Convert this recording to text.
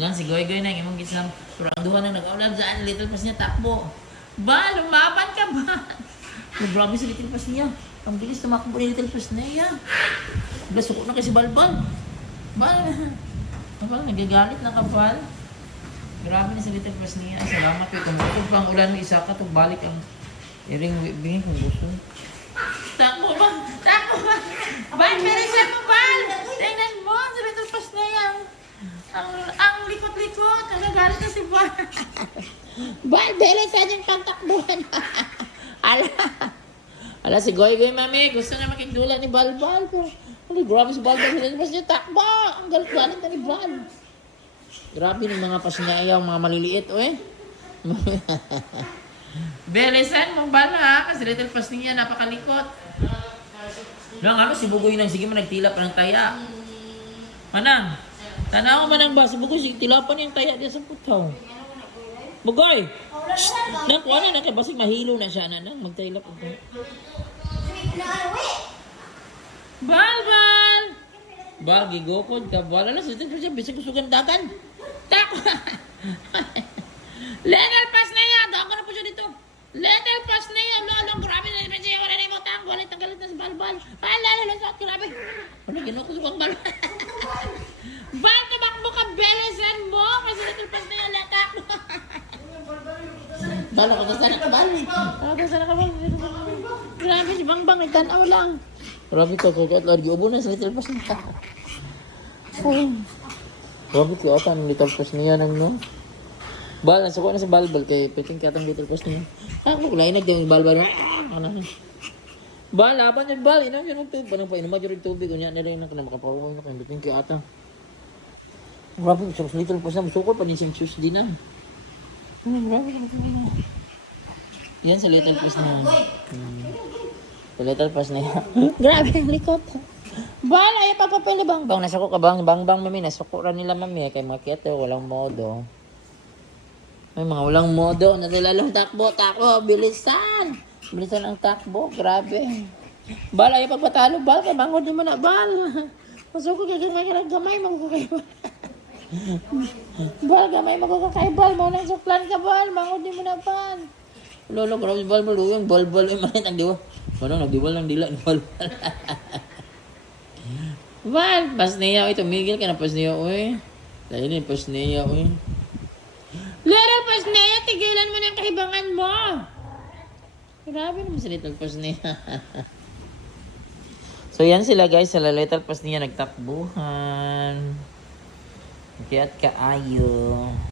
Lang si Goy Goy na imong gislang pero ang duha na nag-aulad dyan Little Pass niya takbo. Ba, lumaban ka ba? Oh, grabe si Little Pass niya. Ang bilis tumakbo ni Little Pass niya. Suko na kasi Balbal. Ba, nagagalit na kapal. Grabe na si Little Pass niya. Salamat po. Tumutog pa ang ulan mo isa ka. Balik ang iring bingin kung gusto. Takbo ba? Takbo ba? Bal, perisan mo, Bal! Tingnan mo, si Little Pass niya. Ang likot-likot. Nagagalit na si Bal. Bal, perisan yung pantakbuhan. Ala si Goy Goy, mami. Gusto na makikdula ni Balbal. Pero, grabe si Balbal. Si Little Pass niya. Takbo! Ang galit-galit na ni Bal. Grabe ng mga pasinayaw, mga maliliit, oy. Belisan mo ba na? Kasi Little Pass niya, napakalikot. Lang ano, si Bugoy nang sige mo nagtila pa ng taya. Manang, tanaw manang ba? Si Bugoy, sige, tila pa niyang taya diya sa putaw. Bugoy! Nakuha na kay basig mahilo na siya na magtila pa. Bal! Bal, gigokod ka. Wala na, si Little Pass niya, bisig kusugan dagan. Tak! Little Pass na yan! Dako na po siya dito. Little Pass na yan! Lolo, grabe na naman siya. Wala na yung utang. Galit na galit na si Balbal. Lalo, grabe. Wala, ginuko sa bang Balbal. Bal, tamakbo ka, belisan mo. Kasi Little Pass na yan, latak. Bal, ako kasana ka, Bal. Ako kasana ka, Bal. Grabe, si Bangbang, nagtanaw lang. Grabe to, kaya lagi ubo na sa Little Pass na. Grabe ko ata ng Little Pass niya nang no. Bal, nasa ko na si Balbal kay piting katang Little Pass niya. Ako kulay nagdang Balbal. Ano? Bal, laban ni Bal, ina yun ang tubig, panang pa ina major tubig unya na rin na makapawo na kay piting kay ata. Grabe sa Little Pass na musukol pa ni Sim Shoes din na. Grabe. Yan sa Little Pass na. Sa Little Pass niya. Grabe ang likot. Bal, ay papapili bang nasuko ka bang mami nasuko ra nila mami kay makita walang modo. May mga walang modo na nilalong takbo bilisan ang takbo, grabe. Bal, ay pagpatalo Bal kay bangod mo na Bal. Masuko kay gamay magkukay. Bal, gamay magkukay Bal mo nang suklan ka Bal, bangod mo na Bal. Lolo, grabe Bal maluyong bal man ang diwa. Ano nagdiwal ng dila ni Bal. Bal, pas niya, oy, tumigil ka na pas niya, oy. Lain pas niya, oy. Little Pass niya, tigilan mo ng kahibangan mo. Grabe naman si Little Pass niya. So, yan sila guys, sa Little Pass niya nagtakbuhan. Kaya't kaayo.